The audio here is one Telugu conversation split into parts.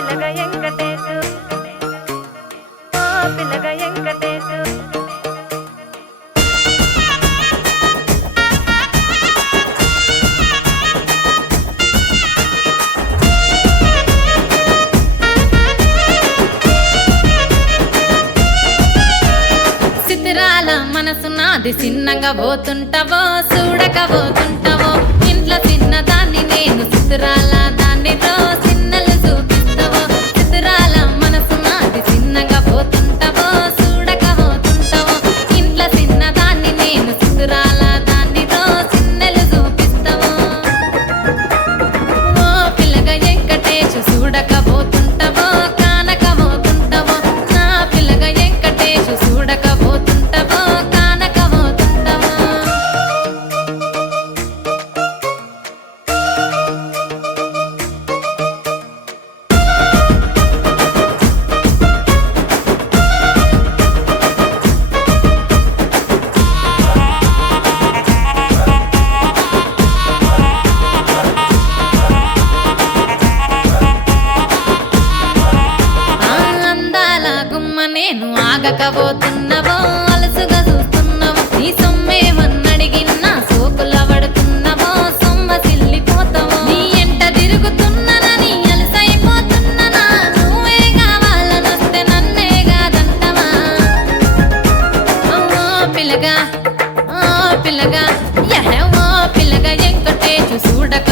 పిల్లగ వెంకటేశు పిల్లగ వెంకటేశు మనసు నాది చిన్నగా పోతుంటావో చూడక పోతుంటావో ఇంట్లో చిన్నది నేను ఆగకపోతున్నావో అలసుగా చూస్తున్నావు నీ సొమ్మేమన్నడిగిన్నా సోకుల పడుతున్నావో సొమ్మ సిల్లిపోతావో. నీ ఎంట తిరుగుతున్నానని అలసైపోతున్నానా నువ్వే కావాలనొస్తే నన్నే కాదంటవా? ఓ పిల్లగా ఓ పిల్లగా యహ ఓ పిల్లగా వెంకటేశు చూడకపోతుంటావో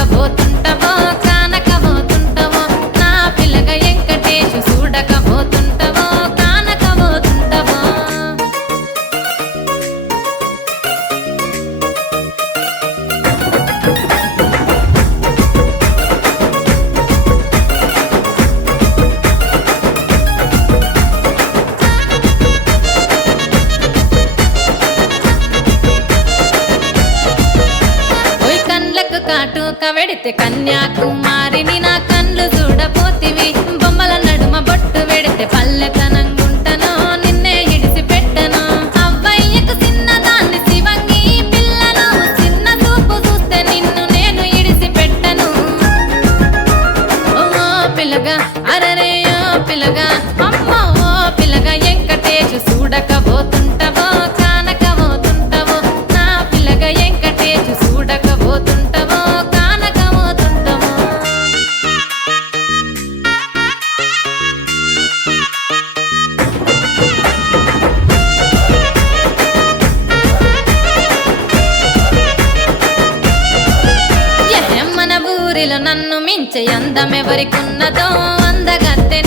వెడితే కన్యాకుమారిని మన ఊరిలో నన్ను మించే అందమెవరికున్నదో అందగత్తె